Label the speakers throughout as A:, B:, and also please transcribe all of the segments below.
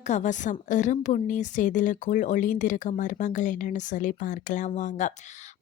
A: கவசம் எறும்புண்ணி செதிலுக்குள் ஒளிந்திருக்கும் மர்மங்கள் என்னன்னு சொல்லி பார்க்கலாம் வாங்க.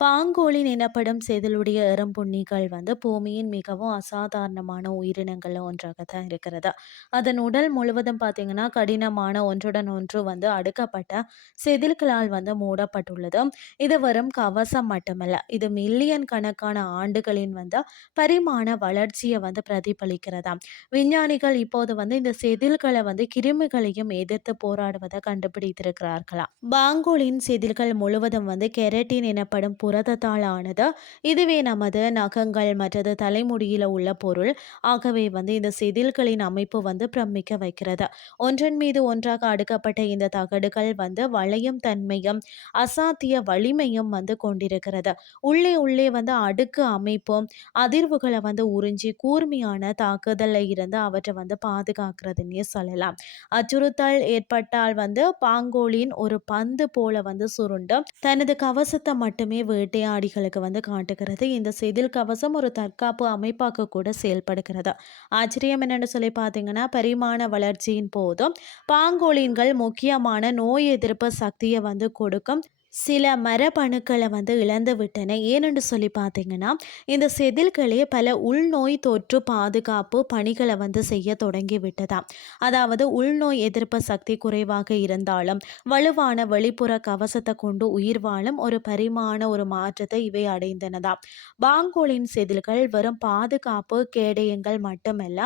A: பாங்கோலின் எனப்படும் செதிலுடைய எறும்புண்ணிகள் வந்து பூமியின் மிகவும் அசாதாரணமான உயிரினங்கள் ஒன்றாக தான் இருக்கிறது. அதன் உடல் முழுவதும் பார்த்தீங்கன்னா கடினமான ஒன்றுடன் ஒன்று வந்து அடுக்கப்பட்ட செதில்களால் வந்து மூடப்பட்டுள்ளது. இது வரும் கவசம் மட்டுமல்ல இது மில்லியன் கணக்கான ஆண்டுகளின் வந்து பரிமாண வளர்ச்சியை வந்து பிரதிபலிக்கிறதா. விஞ்ஞானிகள் இப்போது வந்து இந்த செதில்களை வந்து கிருமிகளையும் எதிர்த்து போராடுவதை கண்டுபிடித்திருக்கிறார்களாம் பாங்கோலின் செதில்கள் முழுவதும் வந்து கெரட்டின் எனப்படும் புரதத்தால் ஆனது இதுவே நமது நகங்கள் மற்றது தலைமுடியில் உள்ள பொருள். ஆகவே வந்து இந்த செதில்களின் அமைப்பு வந்து பிரமிக்க வைக்கிறது. ஒன்றன் மீது ஒன்றாக அடுக்கப்பட்ட இந்த தகடுகள் வந்து வளையும் தன்மையும் அசாத்திய வலிமையும் வந்து கொண்டிருக்கிறது. உள்ளே உள்ளே வந்து அடுக்கு அமைப்பும் அதிர்வுகளை வந்து உறிஞ்சி கூர்மையான தாக்குதலில் இருந்து அவற்றை வந்து பாதுகாக்கிறதுன்னே சொல்லலாம். அச்சுறுத்தல் ஏற்பட்டால் வந்து பாங்கோலின் ஒரு பந்து போல வந்து சுருண்டும். தனது கவசத்தை மட்டுமே வேட்டையாடிகளுக்கு வந்து காட்டுகிறது. இந்த செதில் கவசம் ஒரு தற்காப்பு அமைப்பாக கூட செயல்படுகிறது. ஆச்சரியம் என்னென்னு சொல்லி பார்த்தீங்கன்னா பரிமாண வளர்ச்சியின் போதும் பாங்கோலின்கள் முக்கியமான நோய் எதிர்ப்பு சக்தியை வந்து கொடுக்கும். சில மரபணுக்களை வந்து இழந்து விட்டன. ஏனென்று சொல்லி பார்த்தீங்கன்னா இந்த செதில்களே பல உள்நோய் தொற்று பாதுகாப்பு பணிகளை வந்து செய்ய தொடங்கி விட்டதாம் அதாவது உள்நோய் எதிர்ப்பு சக்தி குறைவாக இருந்தாலும் வலுவான வெளிப்புற கவசத்தை கொண்டு உயிர் வாழும் ஒரு பரிமாண ஒரு மாற்றத்தை இவை அடைந்தனதாம் பாங்கோலின் செதில்கள் வெறும் பாதுகாப்பு கேடயங்கள் மட்டுமல்ல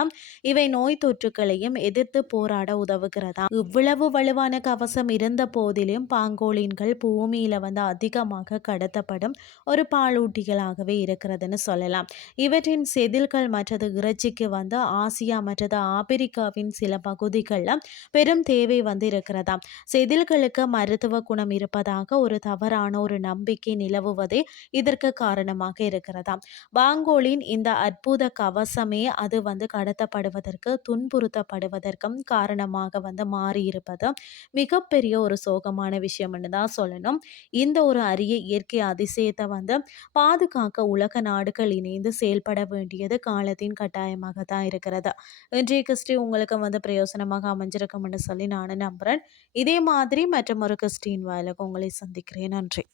A: இவை நோய் தொற்றுகளையும் எதிர்த்து போராட உதவுகிறதா? இவ்வளவு வலுவான கவசம் இருந்த போதிலும் பாங்கோலின்கள் பூமி பூமியில் வந்து அதிகமாக கடத்தப்படும் ஒரு பாலூட்டிகளாகவே இருக்கிறதுன்னு சொல்லலாம். இவற்றின் செதில்கள் மற்றது இறைச்சிக்கு வந்து ஆசியா மற்றது ஆப்பிரிக்காவின் சில பகுதிகளில் பெரும் தேவை வந்து இருக்கிறதா செதில்களுக்கு மருத்துவ குணம் இருப்பதாக ஒரு தவறான ஒரு நம்பிக்கை நிலவுவதே இதற்கு காரணமாக இருக்கிறதா பாங்கோலின் இந்த அற்புத கவசமே அது வந்து கடத்தப்படுவதற்கு துன்புறுத்தப்படுவதற்கும் காரணமாக வந்து மாறியிருப்பது மிகப்பெரிய ஒரு சோகமான விஷயம்னு தான் சொல்லணும். இந்த ஒரு அரிய இயற்கை அதிசயத்தை வந்து பாதுகாக்க உலக நாடுகள் இணைந்து செயல்பட வேண்டியது காலத்தின் கட்டாயமாக தான் இருக்கிறது. இன்றைய கிறிஸ்டி உங்களுக்கு வந்து பிரயோசனமாக அமைஞ்சிருக்கும்னு சொல்லி நானும் நம்புகிறேன் இதே மாதிரி மற்றும் ஒரு கிறிஸ்டின் வாயிலுக்கு உங்களை சந்திக்கிறேன். நன்றி.